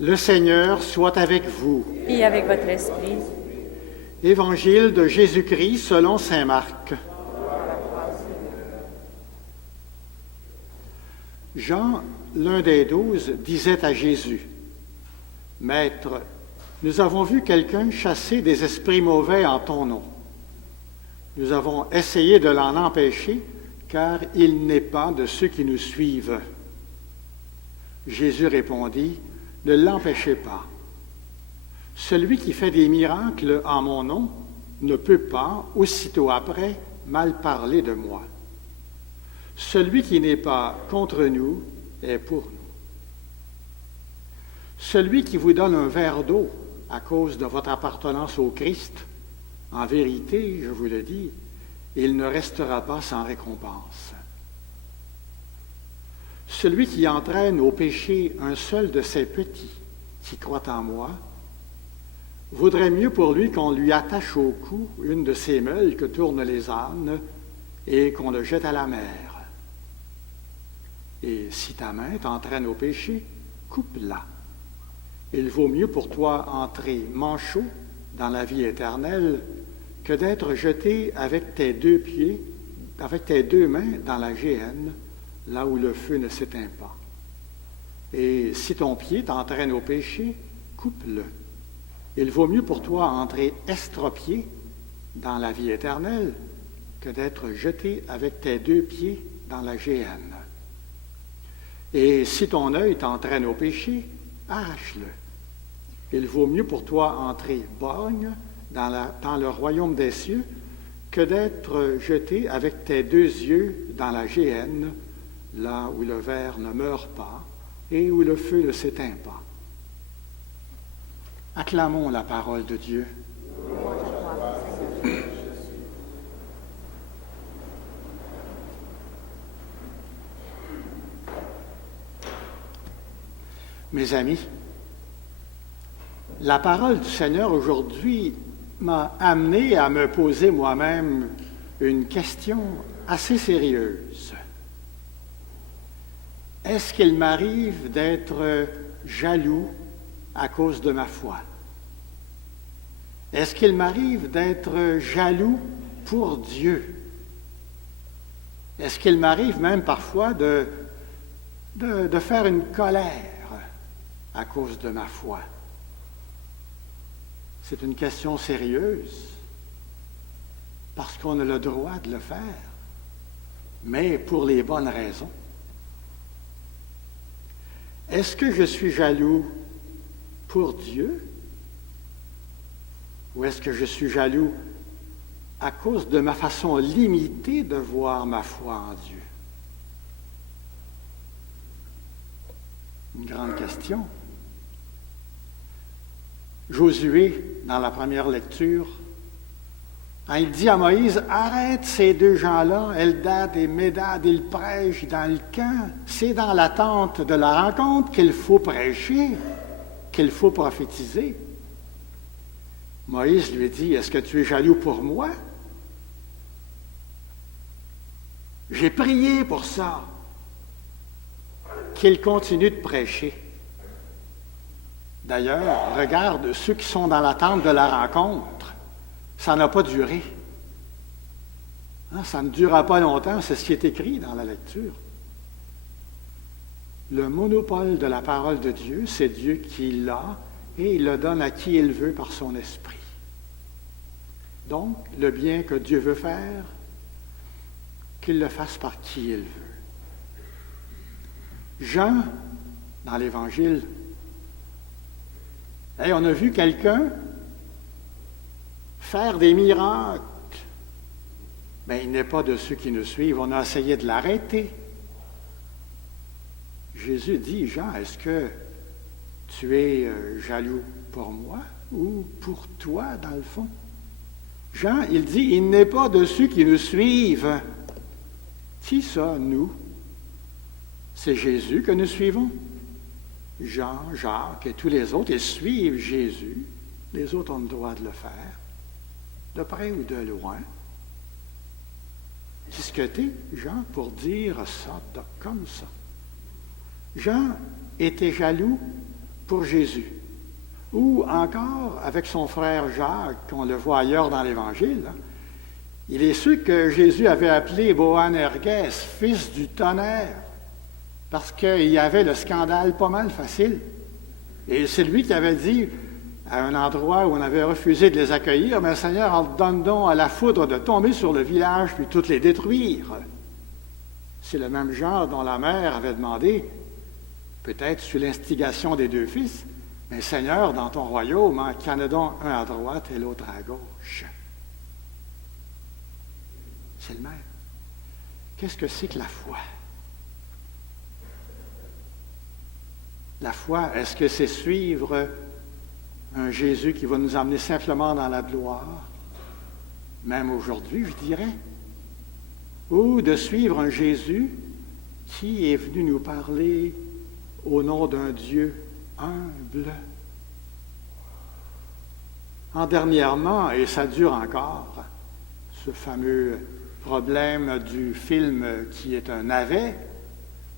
Le Seigneur soit avec vous. Et avec votre esprit. Évangile de Jésus-Christ selon saint Marc. Jean, l'un des 12, disait à Jésus, « Maître, nous avons vu quelqu'un chasser des esprits mauvais en ton nom. Nous avons essayé de l'en empêcher, car il n'est pas de ceux qui nous suivent. » Jésus répondit, « Ne l'empêchez pas. Celui qui fait des miracles en mon nom ne peut pas, aussitôt après, mal parler de moi. Celui qui n'est pas contre nous est pour nous. Celui qui vous donne un verre d'eau à cause de votre appartenance au Christ, en vérité, je vous le dis, il ne restera pas sans récompense. Celui qui entraîne au péché un seul de ces petits qui croient en moi, vaudrait mieux pour lui qu'on lui attache au cou une de ces meules que tournent les ânes et qu'on le jette à la mer. Et si ta main t'entraîne au péché, coupe-la. Il vaut mieux pour toi entrer manchot dans la vie éternelle que d'être jeté avec tes deux mains dans la géhenne, là où le feu ne s'éteint pas. Et si ton pied t'entraîne au péché, coupe-le. Il vaut mieux pour toi entrer estropié dans la vie éternelle que d'être jeté avec tes deux pieds dans la géhenne. Et si ton œil t'entraîne au péché, arrache-le. Il vaut mieux pour toi entrer borgne dans le royaume des cieux que d'être jeté avec tes deux yeux dans la géhenne, là où le ver ne meurt pas et où le feu ne s'éteint pas. Acclamons la parole de Dieu. Mes amis, la parole du Seigneur aujourd'hui m'a amené à me poser moi-même une question assez sérieuse. Est-ce qu'il m'arrive d'être jaloux à cause de ma foi? Est-ce qu'il m'arrive d'être jaloux pour Dieu? Est-ce qu'il m'arrive même parfois de faire une colère à cause de ma foi? C'est une question sérieuse, parce qu'on a le droit de le faire, mais pour les bonnes raisons. Est-ce que je suis jaloux pour Dieu? Ou est-ce que je suis jaloux à cause de ma façon limitée de voir ma foi en Dieu? Une grande question. Josué, dans la première lecture, quand il dit à Moïse, « Arrête ces deux gens-là, Eldad et Médad, ils prêchent dans le camp. C'est dans l'attente de la rencontre qu'il faut prêcher, qu'il faut prophétiser. » Moïse lui dit, « Est-ce que tu es jaloux pour moi? J'ai prié pour ça. » Qu'il continue de prêcher. D'ailleurs, regarde ceux qui sont dans l'attente de la rencontre. Ça n'a pas duré. Ça ne durera pas longtemps, c'est ce qui est écrit dans la lecture. Le monopole de la parole de Dieu, c'est Dieu qui l'a et il le donne à qui il veut par son esprit. Donc, le bien que Dieu veut faire, qu'il le fasse par qui il veut. Jean, dans l'Évangile, on a vu quelqu'un faire des miracles. Mais il n'est pas de ceux qui nous suivent. On a essayé de l'arrêter. Jésus dit, Jean, est-ce que tu es jaloux pour moi ou pour toi, dans le fond? Jean, il dit, il n'est pas de ceux qui nous suivent. Qui ça, nous? C'est Jésus que nous suivons. Jean, Jacques et tous les autres, ils suivent Jésus. Les autres ont le droit de le faire, de près ou de loin. C'est ce que t'es, Jean, pour dire ça comme ça. Jean était jaloux pour Jésus. Ou encore, avec son frère Jacques, qu'on le voit ailleurs dans l'Évangile, il est sûr que Jésus avait appelé Boanerges, fils du tonnerre, parce qu'il y avait le scandale pas mal facile. Et c'est lui qui avait dit, à un endroit où on avait refusé de les accueillir, « Mais Seigneur, ordonne donc à la foudre de tomber sur le village, puis toutes les détruire. » C'est le même genre dont la mère avait demandé, peut-être sous l'instigation des deux fils, « Mais Seigneur, dans ton royaume, qu'il y en a donc un à droite et l'autre à gauche. » C'est le même. Qu'est-ce que c'est que la foi? La foi, est-ce que c'est suivre un Jésus qui va nous emmener simplement dans la gloire, même aujourd'hui, je dirais, ou de suivre un Jésus qui est venu nous parler au nom d'un Dieu humble? Dernièrement, et ça dure encore, ce fameux problème du film qui est un navet,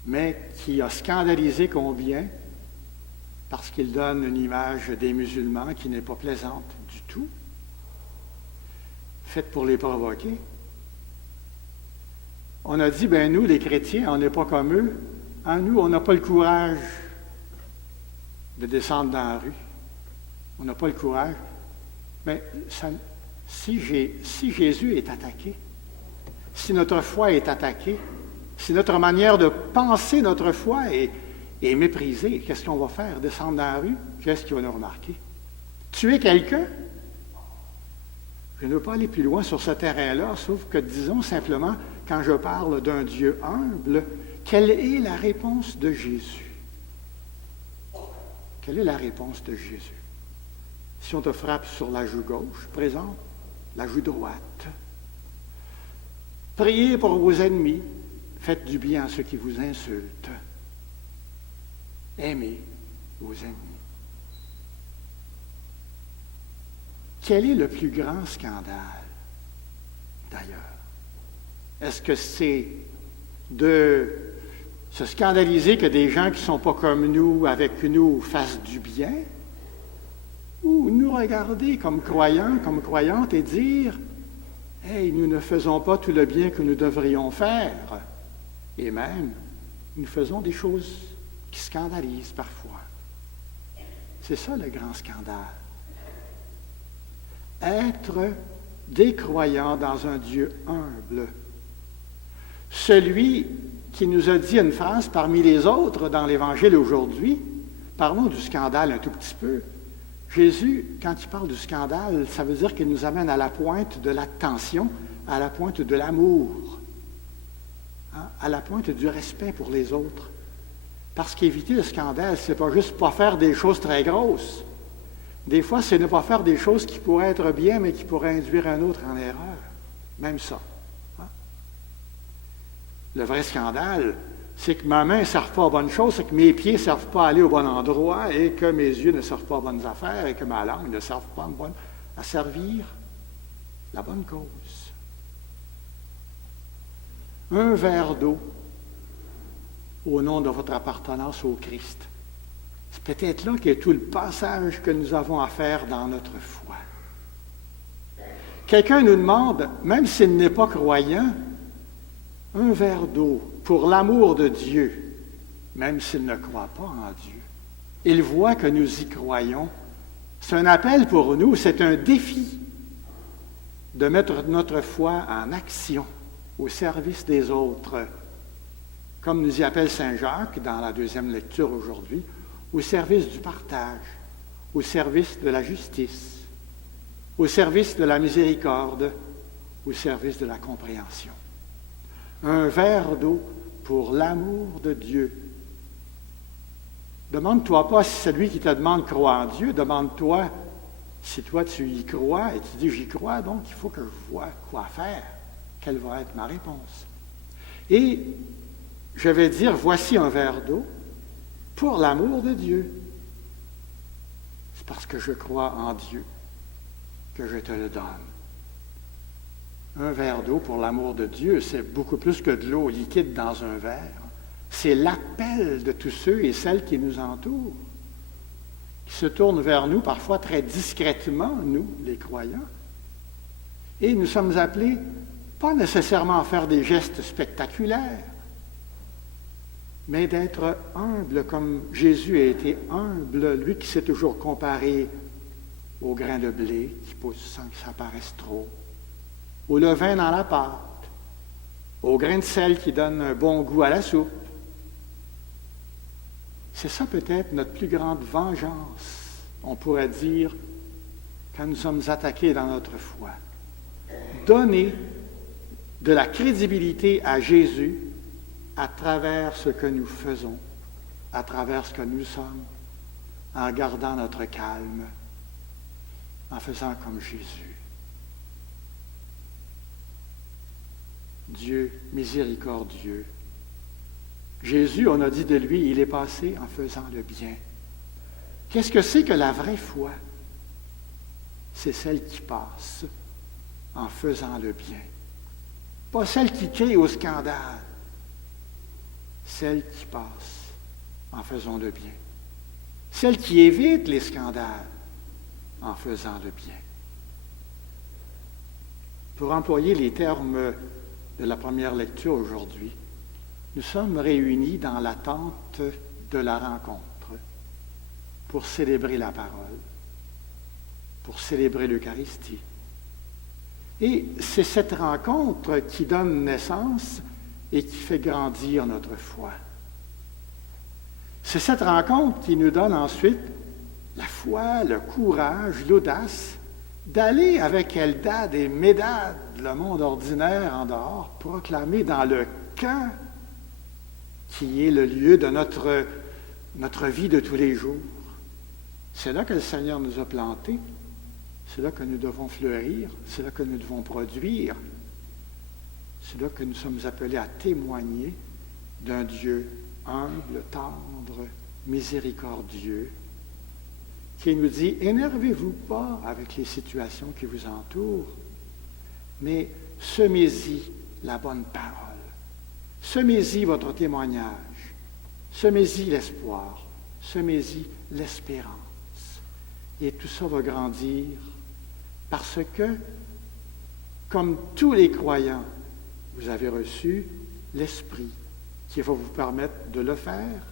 mais qui a scandalisé combien? Parce qu'il donne une image des musulmans qui n'est pas plaisante du tout, faite pour les provoquer. On a dit, ben nous, les chrétiens, on n'est pas comme eux. Nous, on n'a pas le courage de descendre dans la rue. On n'a pas le courage. Mais si Jésus est attaqué, si notre foi est attaquée, si notre manière de penser notre foi est méprisée, qu'est-ce qu'on va faire? Descendre dans la rue? Qu'est-ce qu'il va nous remarquer? Tuer quelqu'un? Je ne veux pas aller plus loin sur ce terrain-là, sauf que disons simplement, quand je parle d'un Dieu humble, quelle est la réponse de Jésus? Quelle est la réponse de Jésus? Si on te frappe sur la joue gauche, présente la joue droite. Priez pour vos ennemis, faites du bien à ceux qui vous insultent. Aimez vos ennemis. Quel est le plus grand scandale, d'ailleurs? Est-ce que c'est de se scandaliser que des gens qui ne sont pas comme nous, avec nous, fassent du bien? Ou nous regarder comme croyants, comme croyantes et dire « Hey, nous ne faisons pas tout le bien que nous devrions faire. » Et même, nous faisons des choses qui scandalisent parfois. C'est ça le grand scandale. Être des croyants dans un Dieu humble. Celui qui nous a dit une phrase parmi les autres dans l'Évangile aujourd'hui, parlons du scandale un tout petit peu. Jésus, quand il parle du scandale, ça veut dire qu'il nous amène à la pointe de l'attention, à la pointe de l'amour, à la pointe du respect pour les autres. Parce qu'éviter le scandale, c'est pas juste pas faire des choses très grosses. Des fois, c'est ne pas faire des choses qui pourraient être bien, mais qui pourraient induire un autre en erreur. Même ça. Le vrai scandale, c'est que ma main ne sert pas à bonne chose, c'est que mes pieds ne servent pas à aller au bon endroit et que mes yeux ne servent pas à bonnes affaires et que ma langue ne serve pas à servir la bonne cause. Un verre d'eau au nom de votre appartenance au Christ. C'est peut-être là qu'est tout le passage que nous avons à faire dans notre foi. Quelqu'un nous demande, même s'il n'est pas croyant, un verre d'eau pour l'amour de Dieu, même s'il ne croit pas en Dieu. Il voit que nous y croyons. C'est un appel pour nous, c'est un défi de mettre notre foi en action au service des autres, comme nous y appelle Saint Jacques dans la deuxième lecture aujourd'hui, au service du partage, au service de la justice, au service de la miséricorde, au service de la compréhension. Un verre d'eau pour l'amour de Dieu. Demande-toi pas si celui qui te demande croit en Dieu, demande-toi si toi tu y crois et tu dis j'y crois, donc il faut que je vois quoi faire, quelle va être ma réponse. Et je vais dire voici un verre d'eau pour l'amour de Dieu. C'est parce que je crois en Dieu que je te le donne. Un verre d'eau pour l'amour de Dieu, c'est beaucoup plus que de l'eau liquide dans un verre. C'est l'appel de tous ceux et celles qui nous entourent. qui se tourne vers nous, parfois très discrètement, nous, les croyants. Et nous sommes appelés, pas nécessairement à faire des gestes spectaculaires, mais d'être humble comme Jésus a été humble, lui qui s'est toujours comparé au grain de blé qui pousse sans que ça paraisse trop, au levain dans la pâte, au grain de sel qui donne un bon goût à la soupe. C'est ça peut-être notre plus grande vengeance, on pourrait dire, quand nous sommes attaqués dans notre foi. Donner de la crédibilité à Jésus à travers ce que nous faisons, à travers ce que nous sommes, en gardant notre calme, en faisant comme Jésus. Dieu miséricordieux. Jésus, on a dit de lui, il est passé en faisant le bien. Qu'est-ce que c'est que la vraie foi? C'est celle qui passe en faisant le bien. Pas celle qui crie au scandale, celle qui passe en faisant le bien. Celle qui évite les scandales en faisant le bien. Pour employer les termes de la première lecture aujourd'hui, nous sommes réunis dans l'attente de la rencontre pour célébrer la parole, pour célébrer l'Eucharistie. Et c'est cette rencontre qui donne naissance et qui fait grandir notre foi. C'est cette rencontre qui nous donne ensuite la foi, le courage, l'audace d'aller avec Eldad et Médad, le monde ordinaire en dehors, proclamer dans le camp qui est le lieu de notre vie de tous les jours. C'est là que le Seigneur nous a plantés, c'est là que nous devons fleurir, c'est là que nous devons produire, c'est là que nous sommes appelés à témoigner d'un Dieu humble, tendre, miséricordieux, qui nous dit, énervez-vous pas avec les situations qui vous entourent, mais semez-y la bonne parole. Semez-y votre témoignage. Semez-y l'espoir. Semez-y l'espérance. Et tout ça va grandir parce que, comme tous les croyants, vous avez reçu l'Esprit qui va vous permettre de le faire,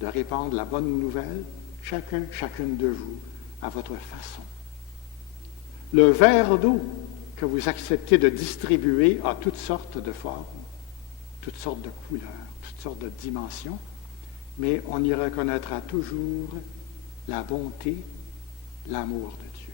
de répandre la bonne nouvelle, chacune de vous, à votre façon. Le verre d'eau que vous acceptez de distribuer a toutes sortes de formes, toutes sortes de couleurs, toutes sortes de dimensions, mais on y reconnaîtra toujours la bonté, l'amour de Dieu.